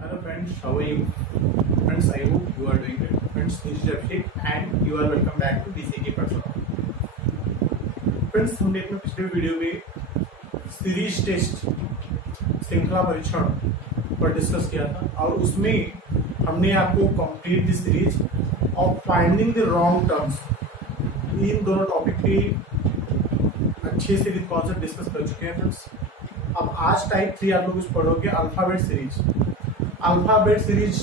Hello friends, how are you? Friends, I hope you are doing good. Friends, this is Abhishek and you are welcome back to DCK Personal. Friends, हमने अपने पिछले video में series test श्रृंखला परीक्षण पर discuss किया था और उसमें हमने आपको complete the series of finding the wrong terms in दोनों टॉपिक पे अच्छे से विद कॉन्सेप्ट डिस्कस कर चुके हैं फ्रेंड्स। अब आज टाइप 3 आप लोग कुछ पढ़ोगे अल्फाबेट सीरीज। अल्फाबेट सीरीज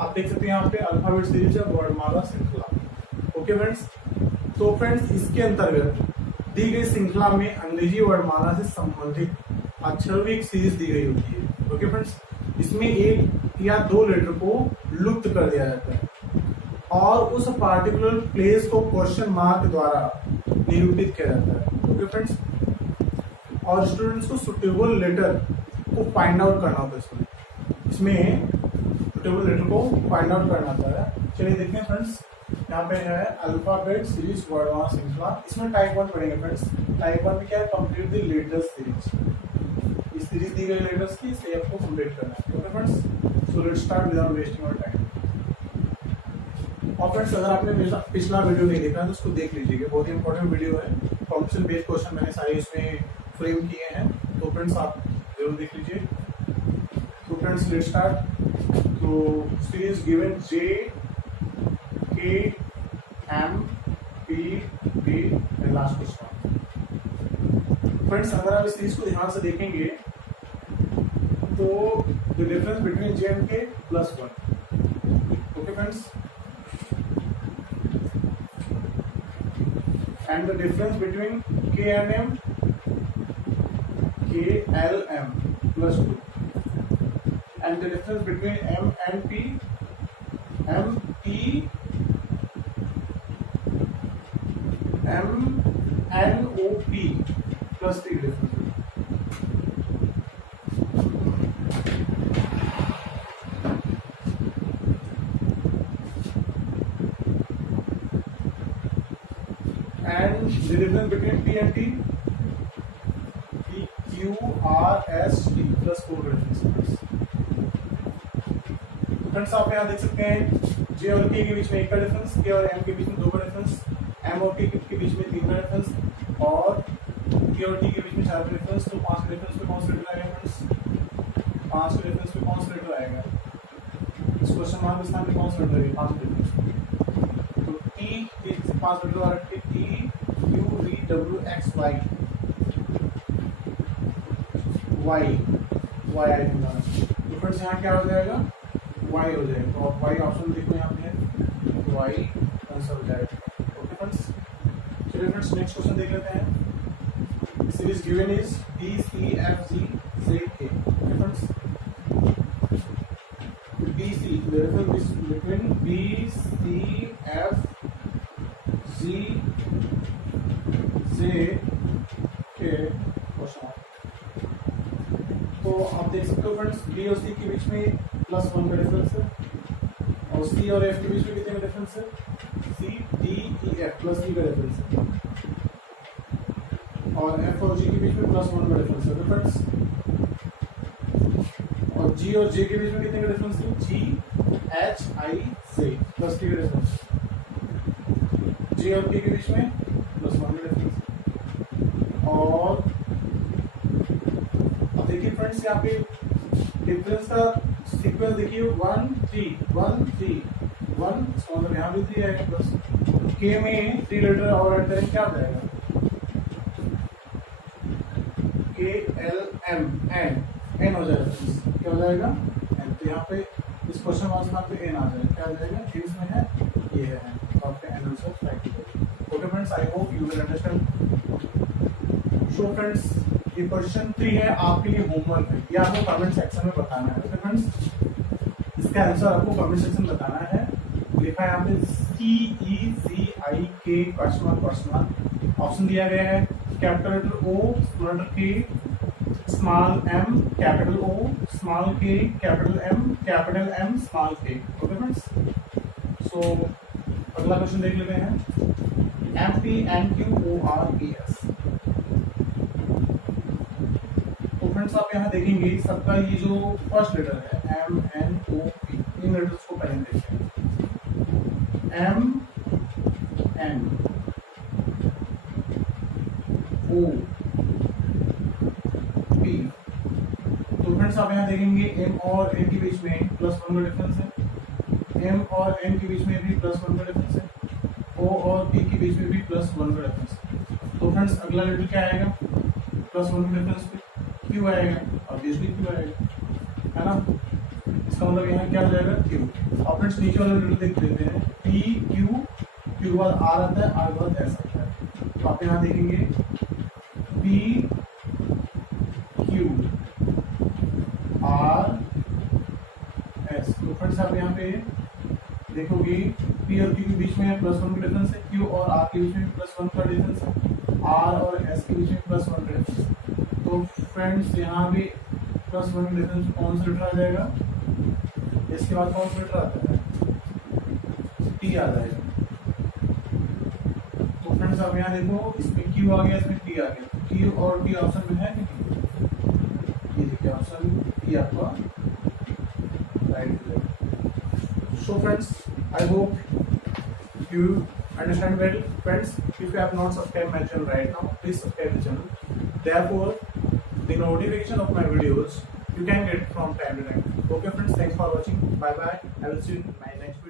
आप देख सकते हैं यहाँ पे अल्फाबेट सीरीज है वर्णमाला श्रृंखला। ओके फ्रेंड्स, तो फ्रेंड्स इसके अंतर्गत दी गई श्रृंखला में अंग्रेजी वर्णमाला से संबंधित अक्षरों की एक सीरीज दी गई होती है। ओके फ्रेंड्स, इसमें एक या दो लेटर को लुप्त कर दिया जाता है और उस पार्टिकुलर प्लेस को क्वेश्चन मार्क द्वारा निरूपित किया जाता है। ओके फ्रेंड्स, और स्टूडेंट्स को सुटेबल लेटर को फाइंड आउट करना होता है। इसमें सुटेबल लेटर को फाइंड आउट करना होता है। चलिए देखते हैं फ्रेंड्स, यहाँ पे है अल्फाबेट सीरीज वर्णमाला श्रृंखला। इसमें टाइप 1 पढ़ेंगे फ्रेंड्स। टाइप 1 में क्या है, कंप्लीट द लेटर्स सीरीज। इस सीरीज दी गई लेटर्स की इसे आपको कंप्लीट करना है। Okay friends, so let's start without wasting our time. और फ्रेंड्स, अगर आपने मेरा पिछला वीडियो नहीं देखा तो उसको देख लीजिएगा, बहुत ही इंपॉर्टेंट वीडियो है। फंक्शन बेस्ड क्वेश्चन मैंने सारे इसमें फ्रेम किए हैं, तो फ्रेंड्स आप जरूर देख लीजिए। तो फ्रेंड्स लेट्स स्टार्ट। तो series given J K M P D and last question. Friends, अगर आप इस सीरीज को ध्यान से देखेंगे तो the difference between J and K +1। Okay friends, and the difference between K and M, K L M +2, and the difference between M and P, M P M N O P +3 difference. And the difference between P and T, P Q R S T +4 difference. Friends, आप यहाँ देख सकते हैं J और K के बीच में 1 का difference, K और M के बीच में 2 का डिफरेंस, M और P के बीच में 3 का डिफरेंस और K और T के बीच में 4 का डिफरेंस। तो 5 के डिफरेंस पे कौन सा लेटर आएगा फ्रेंड्स? 5 के डिफरेंस पे कौन सा लेटर आएगा? इस क्वेश्चन मार्क के स्थान पे कौन सा लेटर आएगा? 5 के डिफरेंस पे तो T के 5 लेटर आ रहे हैं, T U V W X Y Y Y आई दूंगा। तो फ्रेंड्स यहाँ क्या हो जाएगा? Y हो जाएगा। तो आप Y ऑप्शन देखो यहाँ पे है, Y आंसर हो जाएगा। ओके फ्रेंड्स, चलिए फ्रेंड्स नेक्स्ट क्वेश्चन देख लेते हैं। Series given is B C F G Z K। Okay friends, B C the difference between B C F G Z K question. तो आप देख सकते हो फ्रेंड्स, B और C के बीच में +1 का डिफरेंस है और C और F के बीच में कितने का डिफरेंस है? C D E F +3 का डिफरेंस है और F और G के बीच में +1 का डिफरेंस है फ्रेंड्स। और G और J के बीच में कितने का डिफरेंस है? G H I J +3 का डिफरेंस। J और K के बीच में +1 का डिफरेंस। और अब देखिए फ्रेंड्स, यहाँ पे डिफरेंस का सीक्वेंस देखिए 1 3 1 3 1, इसका मतलब यहाँ भी 3 आएगा प्लस। तो K में 3 लेटर और ऐड करें क्या हो जाएगा? K L M N हो जाएगा। क्या हो जाएगा? N। तो यहाँ पे इस क्वेश्चन मार्क पे N आ जाएगा। क्या हो जाएगा? इसमें है, ये है, तो आपका N आंसर राइट है। Okay friends, I hope you will understand. So friends, ये क्वेश्चन 3 है, आपके लिए होमवर्क है, ये आपको कमेंट सेक्शन में बताना है। फ्रेंड्स, इसका आंसर आपको कमेंट सेक्शन में बताना है। लिखा है यहाँ पे CECIK क्वेश्चन। ऑप्शन दिया गया है capital letter O, small letter K, small M, capital O, small K, capital M, small K। Okay friends, so अगला क्वेश्चन देख लेते हैं। MPNQORPS। फ्रेंड्स आप यहाँ देखेंगे सबका ये जो फर्स्ट लेटर है एम एन ओ पी, इन लेटर्स को पहले देखते हैं। M N O P. तो फ्रेंड्स आप यहाँ देखेंगे एम और एन के बीच में +1 का डिफरेंस है, एम और एन के बीच में भी +1 का डिफरेंस है, ओ और पी के बीच में भी +1 का डिफरेंस है। तो फ्रेंड्स अगला लेटर क्या आएगा +1 के डिफरेंस पे? क्यू आएगा, ऑब्वियसली क्यू आएगा, है ना। इसका मतलब यहाँ क्या हो जाएगा क्यू। और फ्रेंड्स नीचे वाला लेटर देख लेते हैं, पी क्यू, क्यू के बाद आर आता है, आर के बाद एस आता है। तो आप यहाँ देखेंगे पी क्यू आर एस। तो फ्रेंड्स आप यहाँ पे देखोगे पी और क्यू के बीच में +1 का डिफरेंस है, क्यू और आर के बीच में +1 का डिफरेंस है, आर और एस के बीच में +1 का डिफरेंस है। तो फ्रेंड्स यहाँ भी +1 का डिफरेंस कौन सा लेटर आ जाएगा, इसके बाद कौन सा लेटर आता है, टी आ जाएगा। तो फ्रेंड्स आप यहाँ देखो इसमें क्यू आ गया, इसमें टी आ गया, तो क्यू और टी ऑप्शन में है नहीं, ये देखिए ऑप्शन टी आपका राइट है। So friends, I hope you understand well. Friends, if you have not subscribed my channel right now, please subscribe the channel. Therefore, the notification of my videos you can get from time to time. Okay friends, thanks for watching. Bye bye. I will see you in my next video.